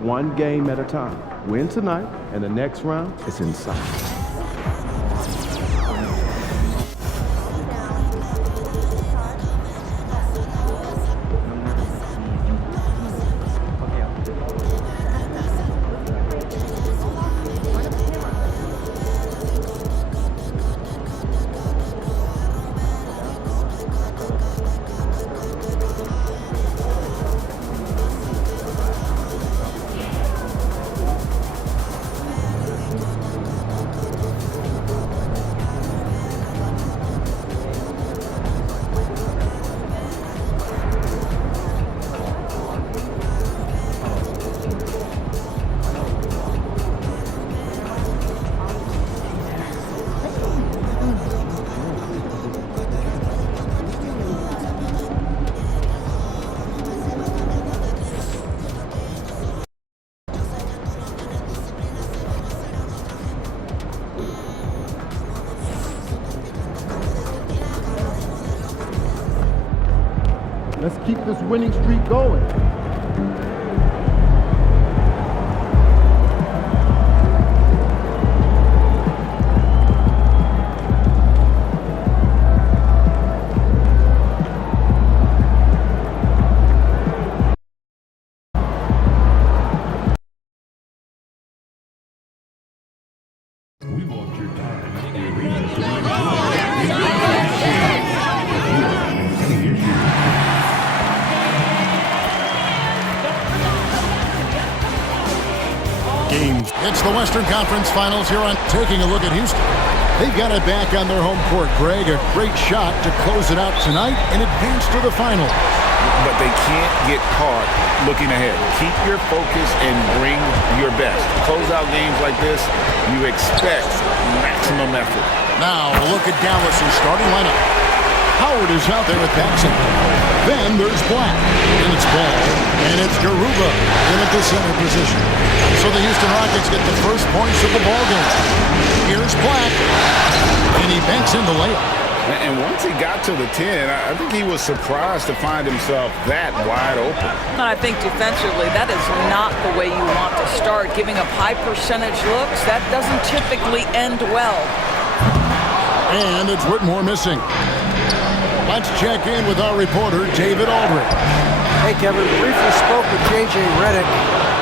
one game at a time. Win tonight, and the next round is in sight. Let's keep this winning streak going. We want your time. It's the Western Conference Finals here on Taking a Look at Houston. They've got it back on their home court. Greg, a great shot to close it out tonight and advance to the final. But they can't get caught looking ahead. Keep your focus and bring your best. Close out games like this, you expect maximum effort. Now, a look at Dallas' starting lineup. Howard is out there with Paxson. Then there's Black, and it's Ball, and it's Garuba in at the center position. So the Houston Rockets get the first points of the ball game. Here's Black, and he banks in the layup. And once he got to the 10, I think he was surprised to find himself that wide open. And I think defensively, that is not the way you want to start. Giving up high percentage looks, that doesn't typically end well. And it's Whitmore missing. Let's check in with our reporter, David Aldridge. Hey, Kevin. Briefly spoke with J.J. Redick.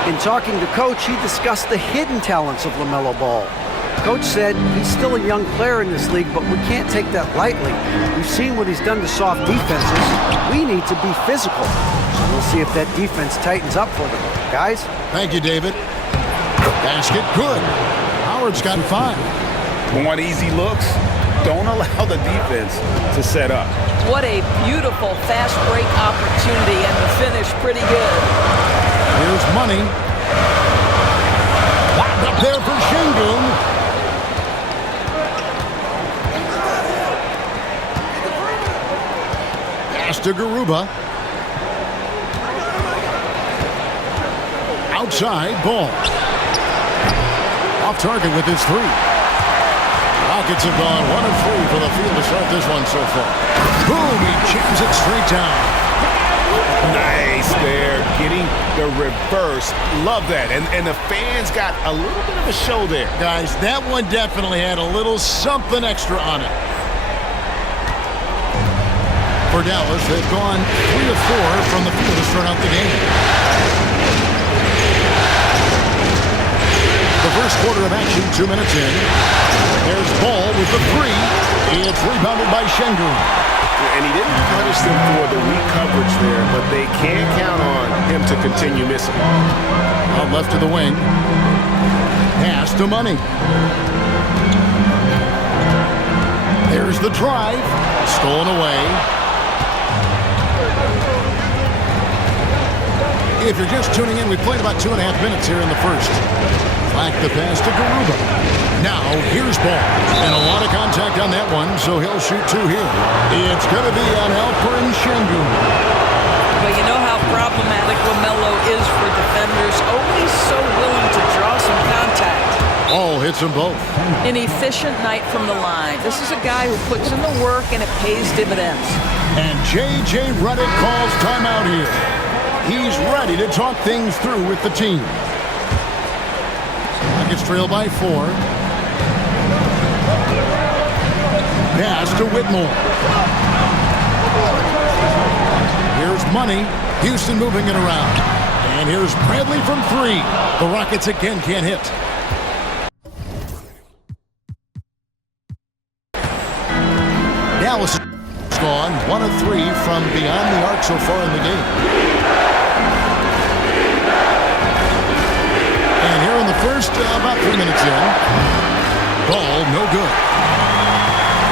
In talking to Coach, he discussed the hidden talents of LaMelo Ball. Coach said he's still a young player in this league, but we can't take that lightly. We've seen what he's done to soft defenses. We need to be physical. So we'll see if that defense tightens up for them. Guys? Thank you, David. Basket good. Howard's got 5. Want easy looks? Don't allow the defense to set up. What a beautiful fast break opportunity, and the finish pretty good. Here's Money. Up there for Şengün. Pass to Garuba. Outside, Ball. Off target with his 3. Rockets have gone 1 of 3 for the field to start this one so far. Boom, he jams it straight down. Nice there, getting the reverse. Love that. And the fans got a little bit of a show there. Guys, that one definitely had a little something extra on it. For Dallas, they've gone 3 of 4 from the field to start out the game. The first quarter of action, 2 minutes in. There's Ball with the 3. It's rebounded by Şengün. And he didn't punish them for the weak coverage there, but they can't count on him to continue missing. Out left to the wing. Pass to Money. There's the drive. Stolen away. If you're just tuning in, we played about 2.5 minutes here in the first. Back the pass to Garuba. Now, here's Ball. And a lot of contact on that one, so he'll shoot 2 here. It's going to be on Alperen Şengün. Well, you know how problematic LaMelo is for defenders. Always so willing to draw some contact. Ball hits them both. An efficient night from the line. This is a guy who puts in the work, and it pays dividends. And J.J. Redick calls timeout here. He's ready to talk things through with the team. Rockets trail by 4. Pass to Whitmore. Here's Money. Houston moving it around. And here's Bradley from 3. The Rockets again can't hit. Dallas is gone 1 of 3 from beyond the arc so far in the game. And here in the first, about 3 minutes in, ball no good.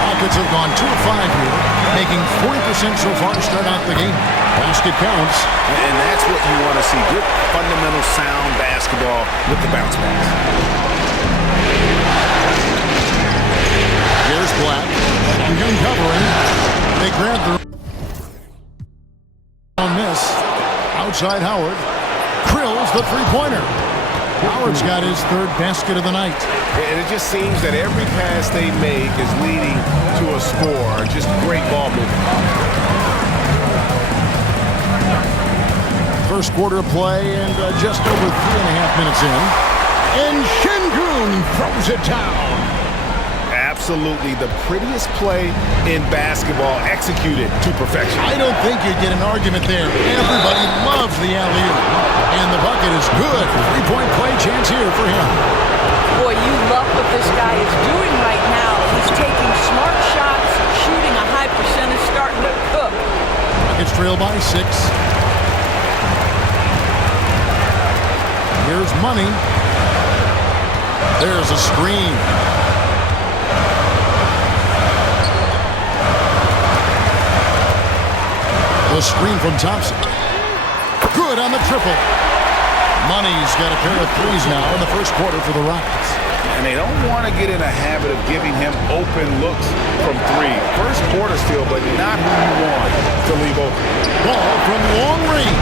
Rockets have gone 2 of 5 here, making 40% so far to start out the game. Basket counts. And that's what you want to see. Good fundamental sound basketball with the bounce pass. Here's Black. Young covering. They grab the on miss. Outside Howard. Krills the three-pointer. Howard's got his 3rd basket of the night. And it just seems that every pass they make is leading to a score. Just great ball movement. First quarter of play and just over 3.5 minutes in. And Şengün throws it down. Absolutely the prettiest play in basketball executed to perfection. I don't think you'd get an argument there. Everybody loves the alley-oop. And the bucket is good. 3-point play chance here for him. Boy, you love what this guy is doing right now. He's taking smart shots, shooting a high percentage, starting to cook. Rockets trail by 6. Here's Money. There's a screen. The screen from Thompson. Good on the triple. Money's got a pair of threes now in the first quarter for the Rockets. And they don't want to get in a habit of giving him open looks from 3. First quarter still, but not who you want to leave open. Ball from long range.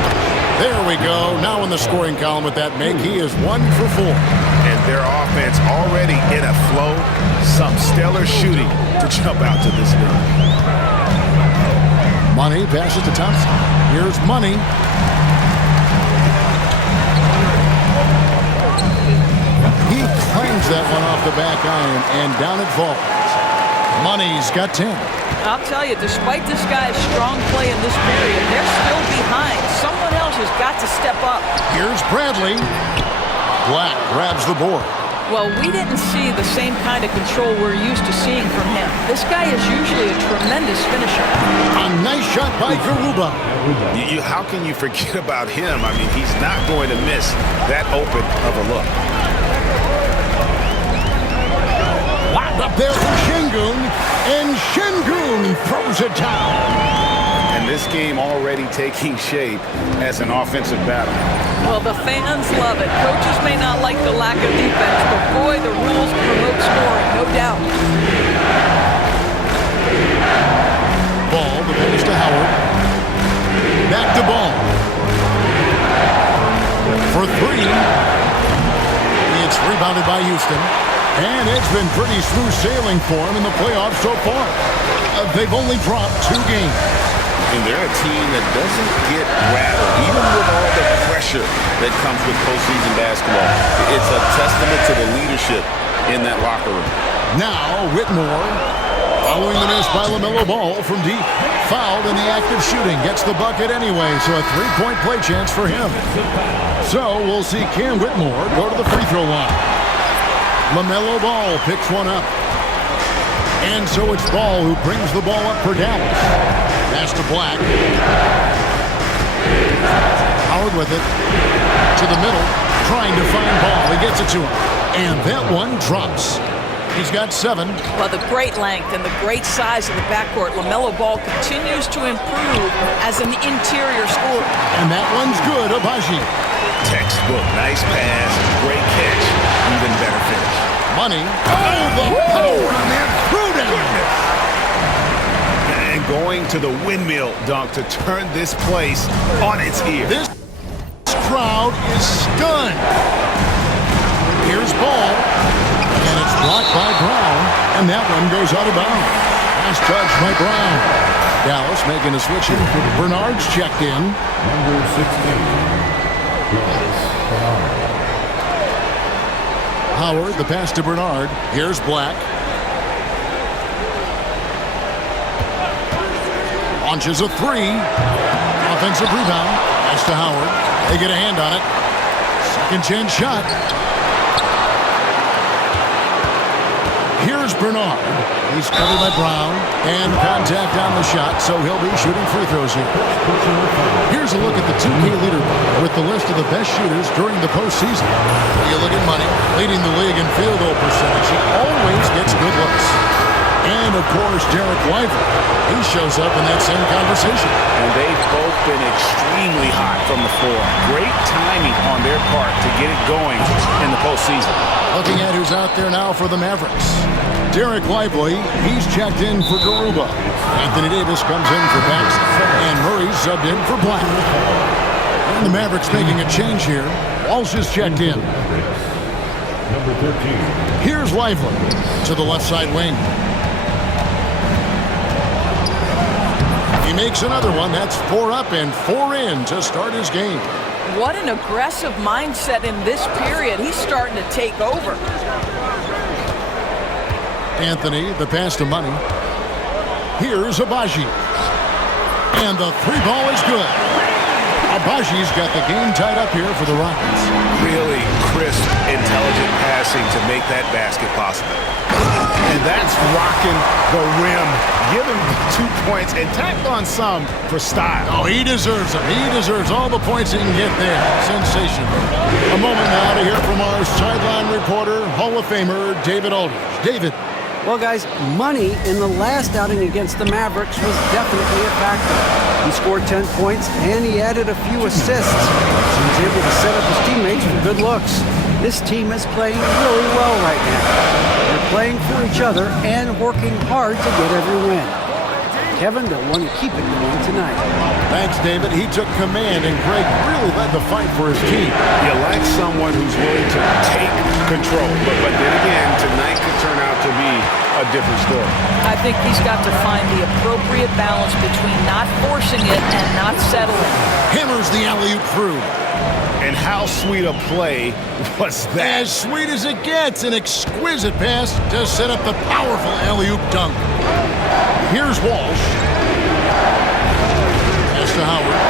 There we go. Now in the scoring column with that make, he is 1 for 4. And their offense already in a flow. Some stellar shooting to jump out to this league. Money passes to Thompson. Here's Money. He claims that one off the back iron, and down it falls. Money's got 10. I'll tell you, despite this guy's strong play in this period, they're still behind. Someone else has got to step up. Here's Bradley. Black grabs the board. Well, we didn't see the same kind of control we're used to seeing from him. This guy is usually a tremendous finisher. A nice shot by Garuba. How can you forget about him? I mean, he's not going to miss that open of a look. Up there for Şengün, and Şengün throws it down. And this game already taking shape as an offensive battle. Well, the fans love it. Coaches may not like the lack of defense, but boy, the rules promote scoring, no doubt. Ball, the finish to Howard. Back to Ball. For 3. It's rebounded by Houston. And it's been pretty smooth sailing for him in the playoffs so far. They've only dropped 2 games. And they're a team that doesn't get rattled, even with all the pressure that comes with postseason basketball. It's a testament to the leadership in that locker room. Now, Whitmore, following the miss by LaMelo Ball from deep. Fouled in the act of shooting. Gets the bucket anyway, so a 3-point play chance for him. So we'll see Cam Whitmore go to the free throw line. LaMelo Ball picks one up. And so it's Ball who brings the ball up for Dallas. Pass to Black. Howard with it. To the middle. Trying to find Ball. He gets it to him. And that one drops. He's got 7. Well, the great length and the great size of the backcourt, LaMelo Ball continues to improve as an interior scorer. And that one's good, Abaji. Textbook. Nice pass. Great catch. Even better finish. Money. Oh, the power on that throw-down. And going to the windmill dunk to turn this place on its ear. This crowd is stunned. Here's Ball. And it's blocked by Brown. And that one goes out of bounds. Pass judged by Brown. Dallas making a switch here. Bernard's checked in. Number 16. Dallas Bernard. Howard, the pass to Bernard. Here's Black. Launches a three. Offensive rebound. Pass to Howard. They get a hand on it. Second chance shot. Here's Bernard. He's covered by Brown. And contact on the shot, so he'll be shooting free throws here. Here's a look at the 2K leaderboard with the list of the best shooters during the postseason. You look at Money, leading the league in field goal percentage. He always gets good looks. And, of course, Derek Lively. He shows up in that same conversation. And they've both been extremely hot from the floor. Great timing on their part to get it going in the postseason. Looking at who's out there now for the Mavericks. Derek Lively, he's checked in for Garuba. Anthony Davis comes in for Paxson. And Murray's subbed in for Black. And the Mavericks making a change here. Walsh is checked in. Number 13. Here's Lively to the left side wing. He makes another one. That's 4 up and 4 in to start his game. What an aggressive mindset in this period. He's starting to take over. Anthony, the pass to Money. Here's Abaji. And the three ball is good. Abaji's got the game tied up here for the Rockets. Really crisp, intelligent passing to make that basket possible. And that's rocking the rim. Give him 2 points and tacked on some for style. Oh, he deserves them. He deserves all the points he can get there. Sensational. A moment now to hear from our sideline reporter, Hall of Famer, David Aldridge. David. Well, guys, Money in the last outing against the Mavericks was definitely a factor. He scored 10 points, and he added a few assists. He was able to set up his teammates for good looks. This team is playing really well right now. They're playing for each other and working hard to get every win. Kevin, they'll want to keep it going tonight. Thanks, David. He took command, and Greg really led the fight for his team. You like someone who's willing to take control. But then again, tonight could turn out to be a different story. I think he's got to find the appropriate balance between not forcing it and not settling. Hammers the alley-oop through. And how sweet a play was that? As sweet as it gets, an exquisite pass to set up the powerful alley-oop dunk. Here's Walsh. Pass to Howard.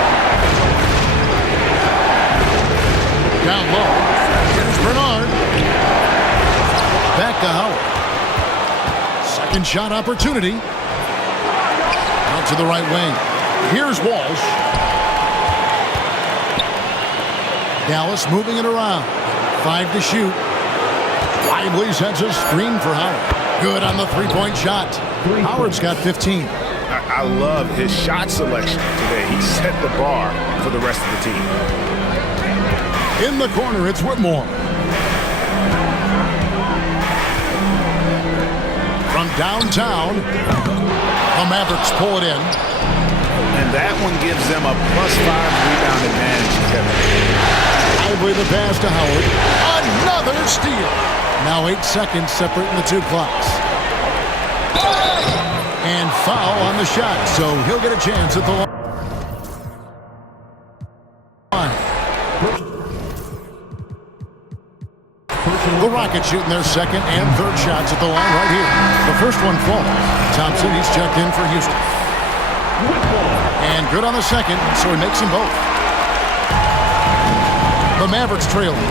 Down low. Here's Bernard. Back to Howard. Second shot opportunity. Out to the right wing. Here's Walsh. Dallas moving it around. 5 to shoot. Lively sets a screen for Howard. Good on the three-point shot. Howard's got 15. I love his shot selection today. He set the bar for the rest of the team. In the corner, it's Whitmore. From downtown, the Mavericks pull it in. And that one gives them a +5 rebound advantage, Kevin. Lively the pass to Howard. Another steal. Now 8 seconds separating the two clocks. And foul on the shot, so he'll get a chance at the line. The Rockets shooting their second and third shots at the line right here. The first one falls. Thompson, he's checked in for Houston. And good on the second, so he makes them both. The Mavericks trailing.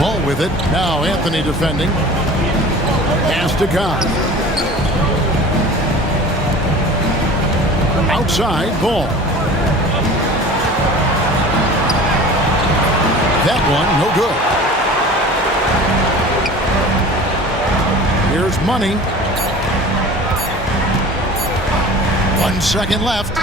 Ball with it. Now Anthony defending. Pass to God. Outside ball. That one, no good. Here's Money. 1 second left. Wow!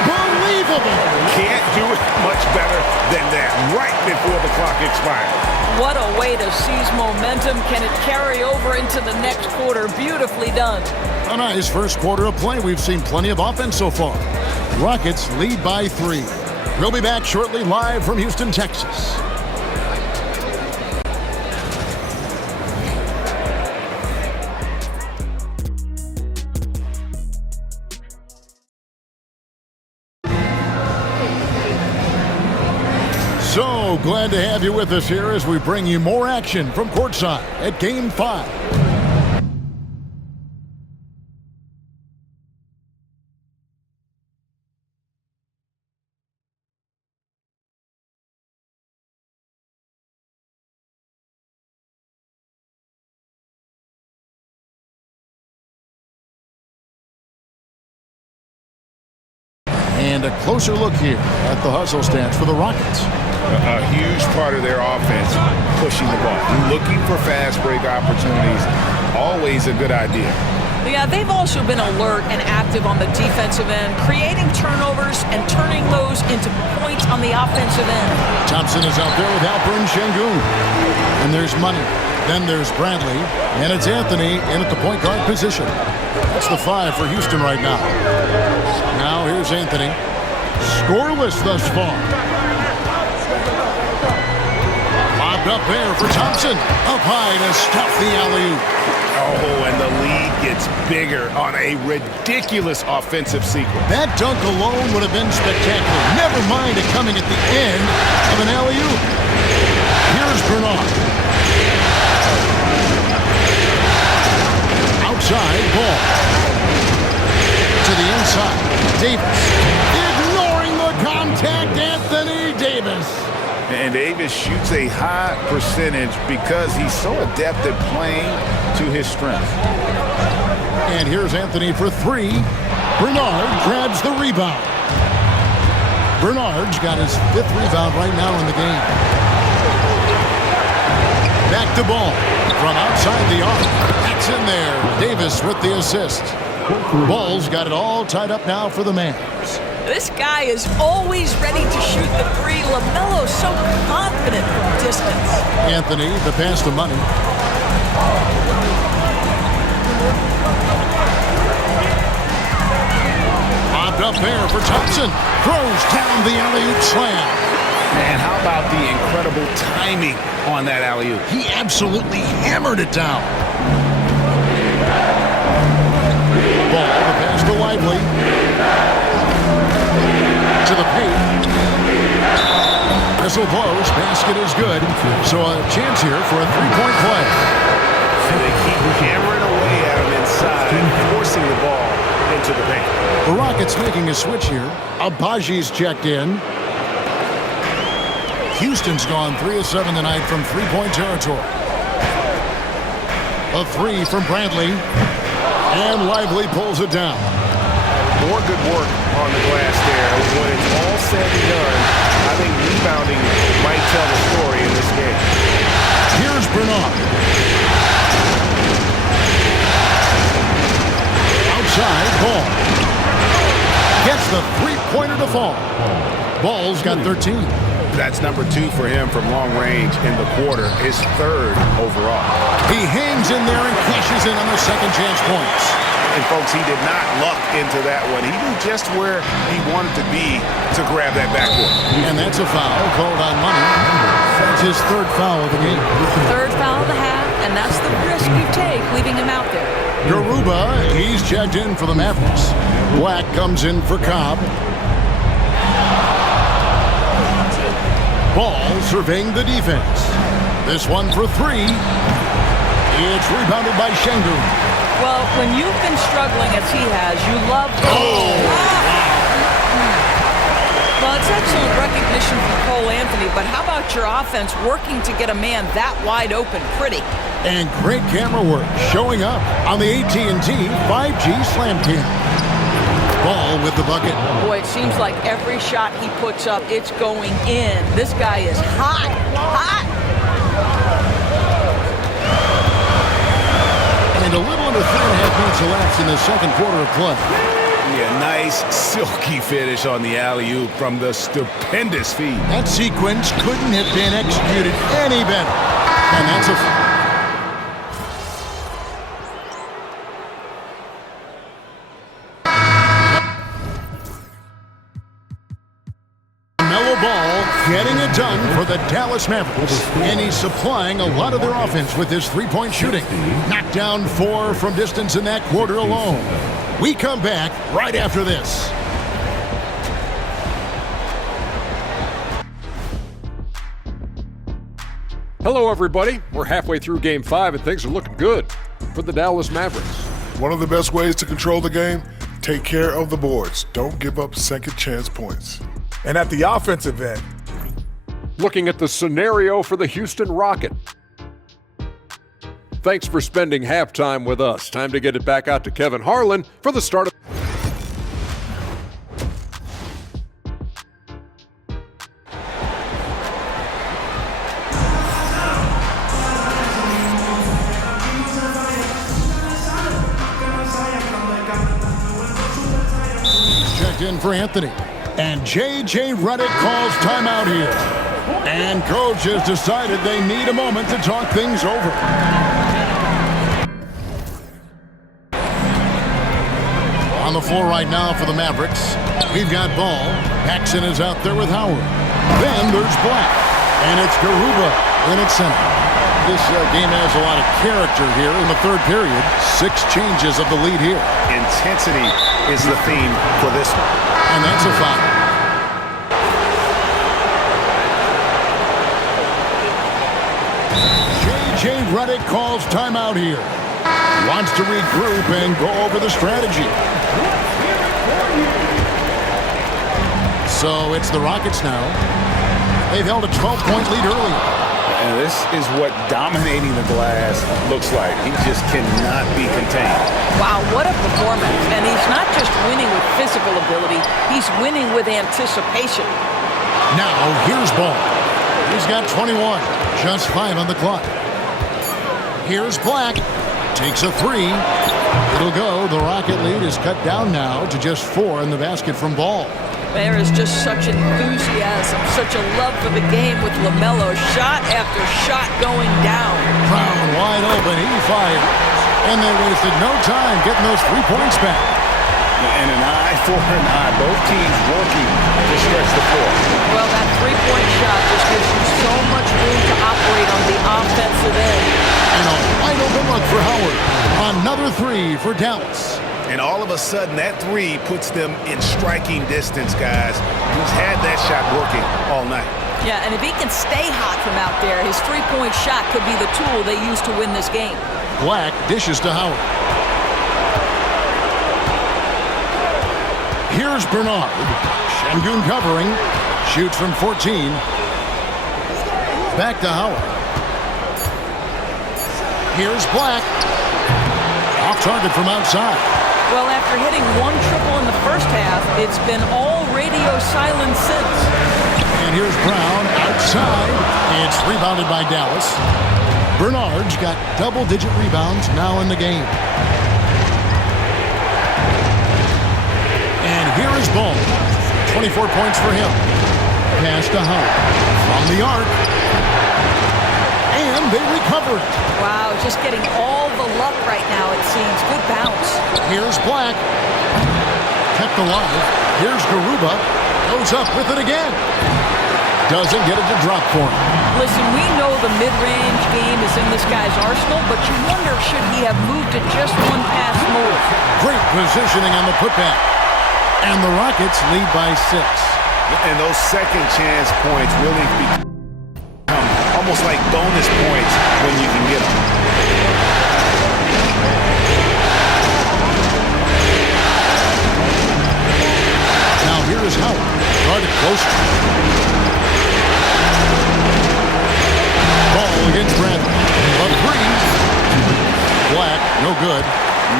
Unbelievable! Can't do it much better than that right before the clock expires. What a way to seize momentum. Can it carry over into the next quarter? Beautifully done. A nice first quarter of play. We've seen plenty of offense so far. Rockets lead by 3. We'll be back shortly live from Houston, Texas. So glad to have you with us here as we bring you more action from courtside at Game 5. And a closer look here at the hustle stats for the Rockets. A huge part of their offense, pushing the ball. Looking for fast break opportunities, always a good idea. Yeah, they've also been alert and active on the defensive end, creating turnovers and turning those into points on the offensive end. Thompson is out there with Alperen Sengun. And there's Money. Then there's Bradley. And it's Anthony in at the point guard position. That's the 5 for Houston right now. Now here's Anthony. Scoreless thus far. Lobbed up there for Thompson. Up high to stop the alley-oop. Oh, and the lead gets bigger on a ridiculous offensive sequence. That dunk alone would have been spectacular. Never mind it coming at the end of an alley-oop. Here's Bernard. Outside ball. To the inside. Davis. Ignoring the contact, Anthony Davis. And Davis shoots a high percentage because he's so adept at playing to his strength. And here's Anthony for 3. Bernard grabs the rebound. Bernard's got his 5th rebound right now in the game. Back to ball from outside the arc. That's in there. Davis with the assist. Ball's got it all tied up now for the Mavs. This guy is always ready to shoot the 3. LaMelo's so confident from distance. Anthony, the pass to Money. Popped up there for Thompson. Throws down the alley-oop slam. Man, how about the incredible timing on that alley-oop? He absolutely hammered it down. Ball, the pass to Lively. To the paint. Whistle blows. Basket is good. So a chance here for a 3-point play. And they keep hammering away at him inside, forcing the ball into the paint. The Rockets making a switch here. Abaji's checked in. Houston's gone 3 of 7 tonight from 3-point territory. A 3 from Bradley. And Lively pulls it down. More good work on the glass there. When it's all said and done, I think rebounding might tell the story in this game. Here's Bernard. Outside, Ball. Gets the 3-pointer to fall. Ball's got 13. That's number 2 for him from long range in the quarter. His 3rd overall. He hangs in there and cashes in on the second chance points. And folks, he did not luck into that one. He knew just where he wanted to be to grab that backboard. And that's a foul called on Money. That's his 3rd foul of the game. 3rd foul of the half, and that's the risk you take leaving him out there. Garuba, he's checked in for the Mavericks. Black comes in for Cobb. Ball surveying the defense. This one for 3. It's rebounded by Sengun. Well, when you've been struggling as he has, you love... Well, it's excellent recognition from Cole Anthony, but how about your offense working to get a man that wide open pretty? And great camera work showing up on the AT&T 5G Slam Cam. Ball with the bucket. Boy, it seems like every shot he puts up, it's going in. This guy is hot, hot. And a little under 3.5 minutes elapsed in the second quarter of play. Yeah, nice silky finish on the alley-oop from the stupendous feed. That sequence couldn't have been executed any better. And that's a... getting it done for the Dallas Mavericks. And he's supplying a lot of their offense with his 3-point shooting. Knocked down 4 from distance in that quarter alone. We come back right after this. Hello, everybody. We're halfway through Game 5, and things are looking good for the Dallas Mavericks. One of the best ways to control the game, take care of the boards. Don't give up second chance points. And at the offensive end, Looking at the scenario for the Houston Rocket. Thanks for spending halftime with us. Time to get it back out to Kevin Harlan for the start of... Checked in for Anthony. And J.J. Redick calls timeout here. And coach has decided they need a moment to talk things over. On the floor right now for the Mavericks, we've got Ball. Paxson is out there with Howard. Then there's Black. And it's Garuba in at center. This game has a lot of character here in the third period. 6 changes of the lead here. Intensity is the theme for this one. And that's a foul. J.J. Redick calls timeout here. Wants to regroup and go over the strategy. So it's the Rockets now. They've held a 12-point lead earlier. And this is what dominating the glass looks like. He just cannot be contained. Wow, what a performance. And he's not just winning with physical ability, he's winning with anticipation. Now, here's Ball. He's got 21, just 5 on the clock. Here's Black, takes a 3. It'll go. The Rocket lead is cut down now to just 4 in the basket from Ball. There is just such enthusiasm, such a love for the game with LaMelo. Shot after shot going down. Brown wide open, he fires. And they wasted no time getting those 3 points back. And an eye for an eye. Both teams working to stretch the floor. Well, that three-point shot just gives you so much room to operate on the offensive end. And a wide open look for Howard. Another 3 for Dallas. And all of a sudden, that 3 puts them in striking distance, guys. He's had that shot working all night. Yeah, and if he can stay hot from out there, his three-point shot could be the tool they use to win this game. Black dishes to Howard. Here's Bernard. Şengün covering. Shoots from 14. Back to Howard. Here's Black. Off target from outside. Well, after hitting 1 triple in the first half, it's been all radio silence since. And here's Brown outside. It's rebounded by Dallas. Bernard's got double-digit rebounds now in the game. And here is Ball. 24 points for him. Pass to Howard. From the arc. And they recover it. Wow, just getting all the luck right now, it seems. Good bounce. Here's Black. Kept alive. Here's Garuba. Goes up with it again. Doesn't get it to drop for him. Listen, we know the mid-range game is in this guy's arsenal, but you wonder should he have moved it just 1 pass more. Great positioning on the putback. And the Rockets lead by 6. And those second chance points really become almost like bonus points when you can get them. Now here is Howard. Guarded closer. Ball against Bradley. A 3. Black, no good.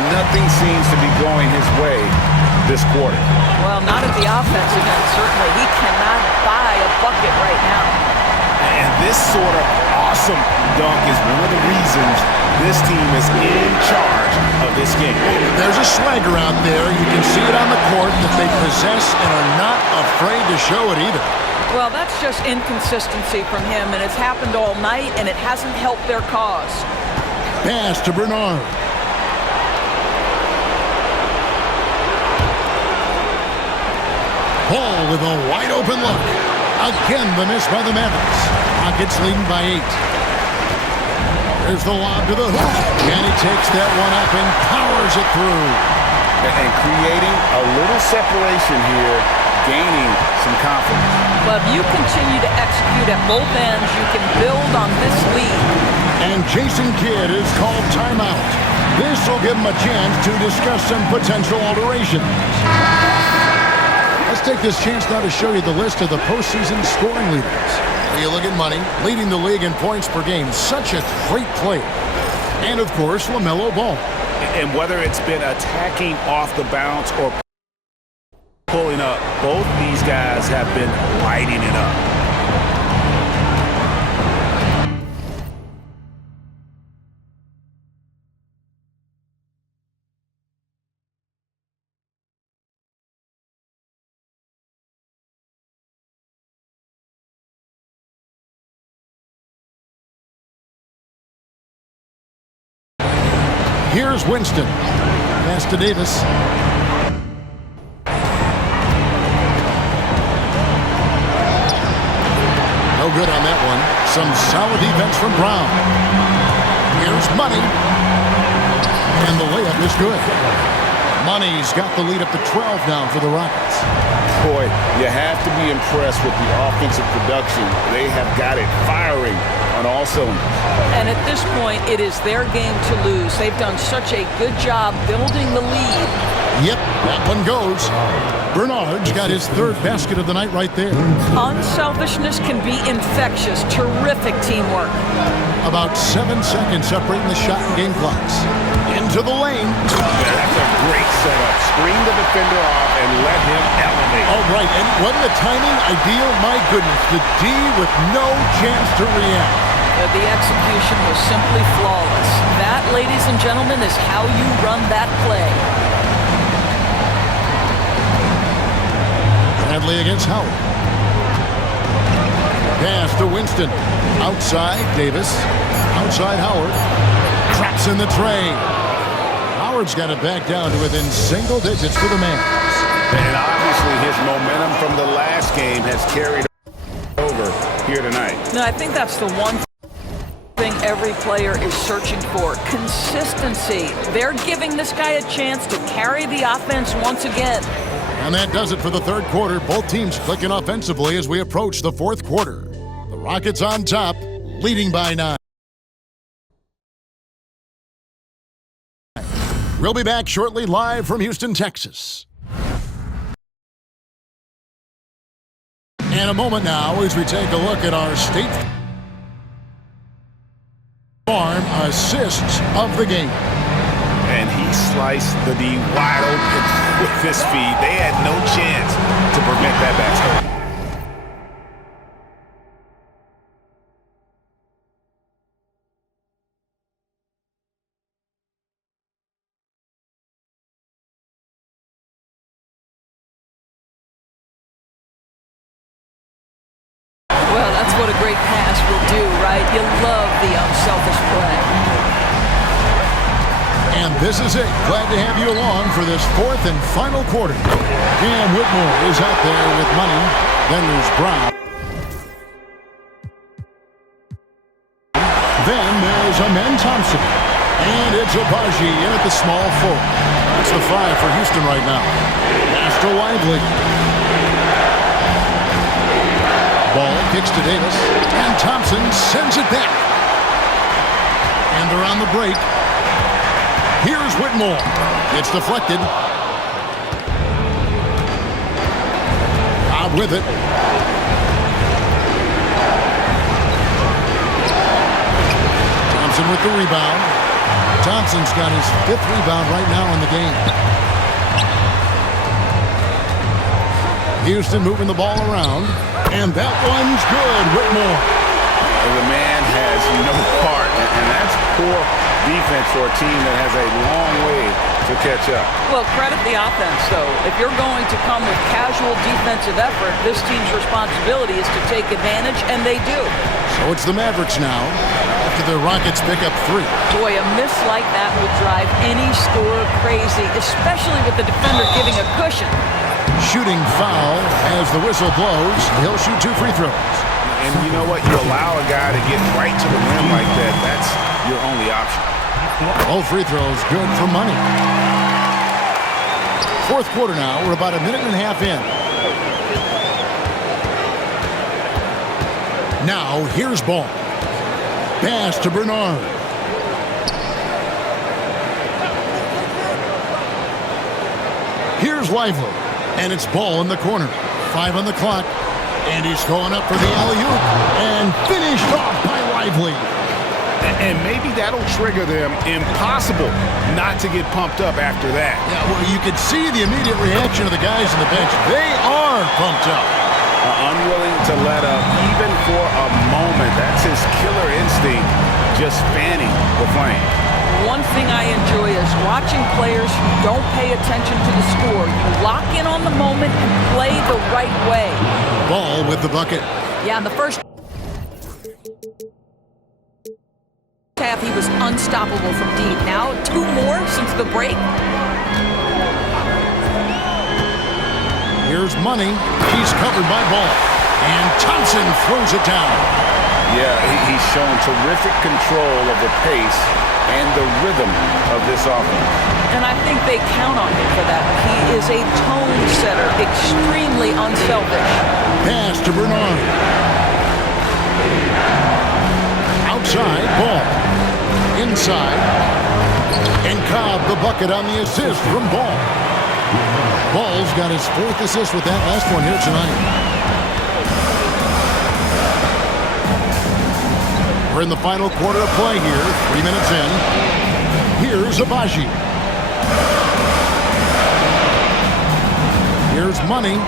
Nothing seems to be going his way this quarter. Well, not at the offensive end, certainly. He cannot buy a bucket right now. And this sort of awesome dunk is one of the reasons this team is in charge of this game. There's a swagger out there. You can see it on the court that they possess and are not afraid to show it either. Well, that's just inconsistency from him, and it's happened all night, and it hasn't helped their cause. Pass to Bernard. Ball with a wide open look. Again, the miss by the Mavericks. Rockets leading by 8. There's the lob to the hoop. And he takes that one up and powers it through. And creating a little separation here, gaining some confidence. Well, if you continue to execute at both ends, you can build on this lead. And Jason Kidd is called timeout. This will give him a chance to discuss some potential alterations. Let's take this chance now to show you the list of the postseason scoring leaders. You look at Money, leading the league in points per game. Such a great player. And, of course, LaMelo Ball. And whether it's been attacking off the bounce or pulling up, both these guys have been lighting it up. Here's Winston. Pass to Davis. No good on that one. Some solid defense from Brown. Here's Money. And the layup is good. Money's got the lead up to 12 now for the Rockets. Boy, you have to be impressed with the offensive production. They have got it firing on all cylinders. And at this point, it is their game to lose. They've done such a good job building the lead. Yep, that one goes. Bernard's got his third basket of the night right there. Unselfishness can be infectious. Terrific teamwork. About 7 seconds separating the shot and game clocks. Into the lane. That's a great setup. Screen the defender off and let him elevate. All right, and wasn't the timing ideal? My goodness, the D with no chance to react. The execution was simply flawless. That, ladies and gentlemen, is how you run that play. Bradley against Howard. Pass to Winston. Outside, Davis. Outside, Howard. Traps in the tray. Howard's got it back down to within single digits for the Mavs. And obviously his momentum from the last game has carried over here tonight. No, I think that's the one thing every player is searching for. Consistency. They're giving this guy a chance to carry the offense once again. And that does it for the third quarter. Both teams clicking offensively as we approach the fourth quarter. The Rockets on top, leading by 9. We'll be back shortly live from Houston, Texas. And a moment now as we take a look at our State Farm assists of the game. And he sliced the D wide open with his feet. They had no chance to prevent that basket. Well, that's what a great pass will do, right? You love the unselfish play. And this is it. Glad to have you along for this fourth and final quarter. Cam Whitmore is out there with Money. Then there's Brown. Then there's Amen Thompson. And it's Agbaji in at the small forward. That's the 5 for Houston right now. Pass to Lively. Ball kicks to Davis. And Thompson sends it back. And they're on the break. Here's Whitmore. It's deflected. Out with it. Thompson with the rebound. Thompson's got his 5th rebound right now in the game. Houston moving the ball around. And that one's good, Whitmore. The man has no heart, and that's poor defense for a team that has a long way to catch up. Well, credit the offense, though. If you're going to come with casual defensive effort, this team's responsibility is to take advantage, and they do. So it's the Mavericks now, after the Rockets pick up 3. Boy, a miss like that would drive any scorer crazy, especially with the defender giving a cushion. Shooting foul as the whistle blows. He'll shoot 2 free throws. And you know what? You allow a guy to get right to the rim like that, that's your only option. All free throws good for Money. Fourth quarter now. We're about a minute and a half in. Now, here's ball. Pass to Bernard. Here's Lively. And it's ball in the corner. 5 on the clock. And he's going up for the alley-oop. And finished off by Lively. And maybe that'll trigger them. Impossible not to get pumped up after that. Yeah, well, you could see the immediate reaction of the guys on the bench. They are pumped up. Unwilling to let up even for a moment. That's his killer instinct, just fanning the flame. One thing I enjoy is watching players who don't pay attention to the score. You lock in on the moment and play the right way. Ball with the bucket. Yeah, in the first half, he was unstoppable from deep. Now, 2 more since the break. Here's Money. He's covered by Ball. And Thompson throws it down. Yeah, he's shown terrific control of the pace and the rhythm of this offense. And I think they count on him for that. He is a tone setter, extremely unselfish. Pass to Bernard. Outside, Ball. Inside. And Cobb the bucket on the assist from Ball. Ball's got his 4th assist with that last one here tonight. We're in the final quarter of play here, 3 minutes in. Here's Abaji. Here's Money.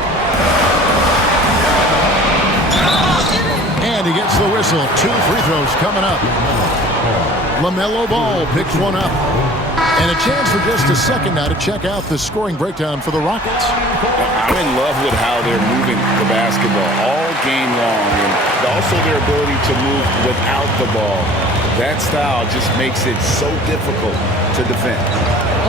And he gets the whistle. 2 free throws coming up. LaMelo Ball picks one up. And a chance for just a second now to check out the scoring breakdown for the Rockets. I'm in love with how they're moving the basketball all game long, and also their ability to move without the ball. That style just makes it so difficult to defend.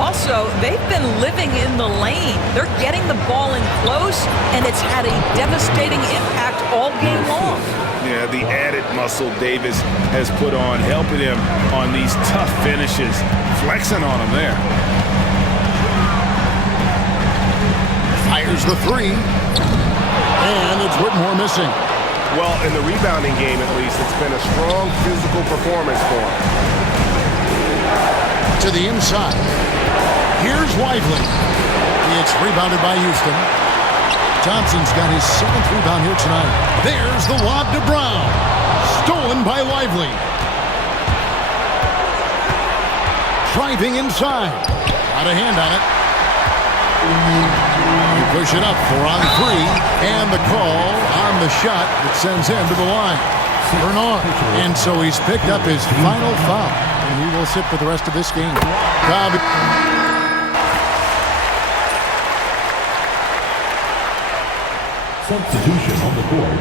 Also, they've been living in the lane. They're getting the ball in close, and it's had a devastating impact all game long. Yeah, the added muscle Davis has put on, helping him on these tough finishes, flexing on him there. Fires the 3. And it's Whitmore missing. Well, in the rebounding game, at least, it's been a strong physical performance for him. To the inside. Here's Lively. It's rebounded by Houston. Johnson's got his 7th rebound here tonight. There's the lob to Brown. Stolen by Lively. Driving inside. Got a hand on it. You push it up, 4 on 3. And the call on the shot that sends him to the line. Bernard. And so he's picked up his final foul. And he will sit for the rest of this game. Cobb. Substitution on the court.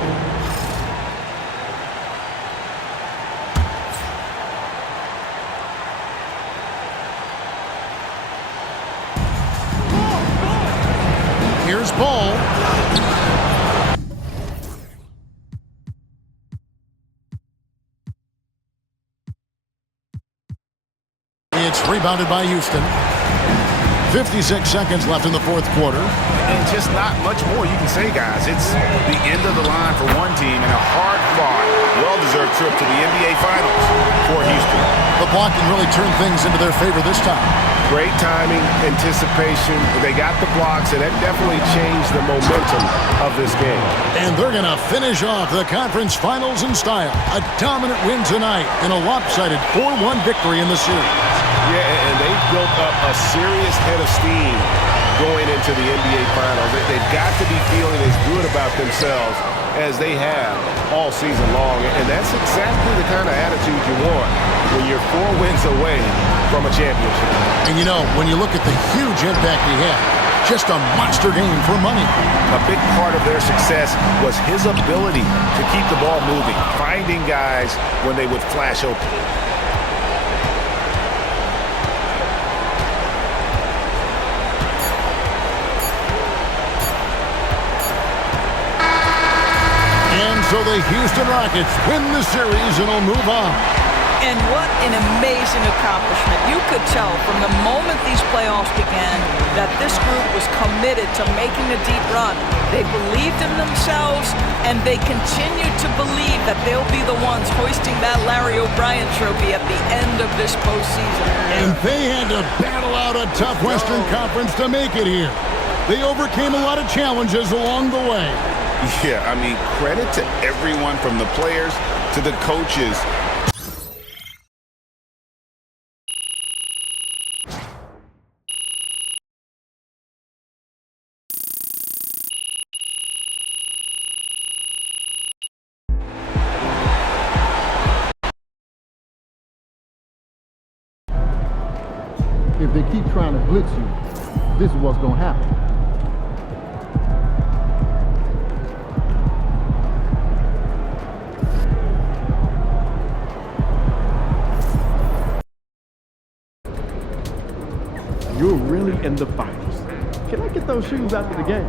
Here's Ball. It's rebounded by Houston. 56 seconds left in the 4th quarter. And just not much more you can say, guys. It's the end of the line for one team and a hard-fought, well-deserved trip to the NBA Finals for Houston. The blocking really turned things into their favor this time. Great timing, anticipation. They got the blocks, and that definitely changed the momentum of this game. And they're going to finish off the conference finals in style. A dominant win tonight and a lopsided 4-1 victory in the series. Yeah, and they've built up a serious head of steam going into the NBA Finals. They've got to be feeling as good about themselves as they have all season long. And that's exactly the kind of attitude you want when you're 4 wins away from a championship. And you know, when you look at the huge impact he had, just a monster game for Money. A big part of their success was his ability to keep the ball moving, finding guys when they would flash open. So the Houston Rockets win the series and will move on And what an amazing accomplishment. You could tell from the moment these playoffs began that this group was committed to making a deep run. They believed in themselves, and they continued to believe that they'll be the ones hoisting that Larry O'Brien trophy at the end of this postseason. And they had to battle out a tough Western Conference to make it here. They overcame a lot of challenges along the way. Yeah, I mean, credit to everyone from the players to the coaches. If they keep trying to blitz you, this is what's going to happen. You're really in the finals. Can I get those shoes after the game?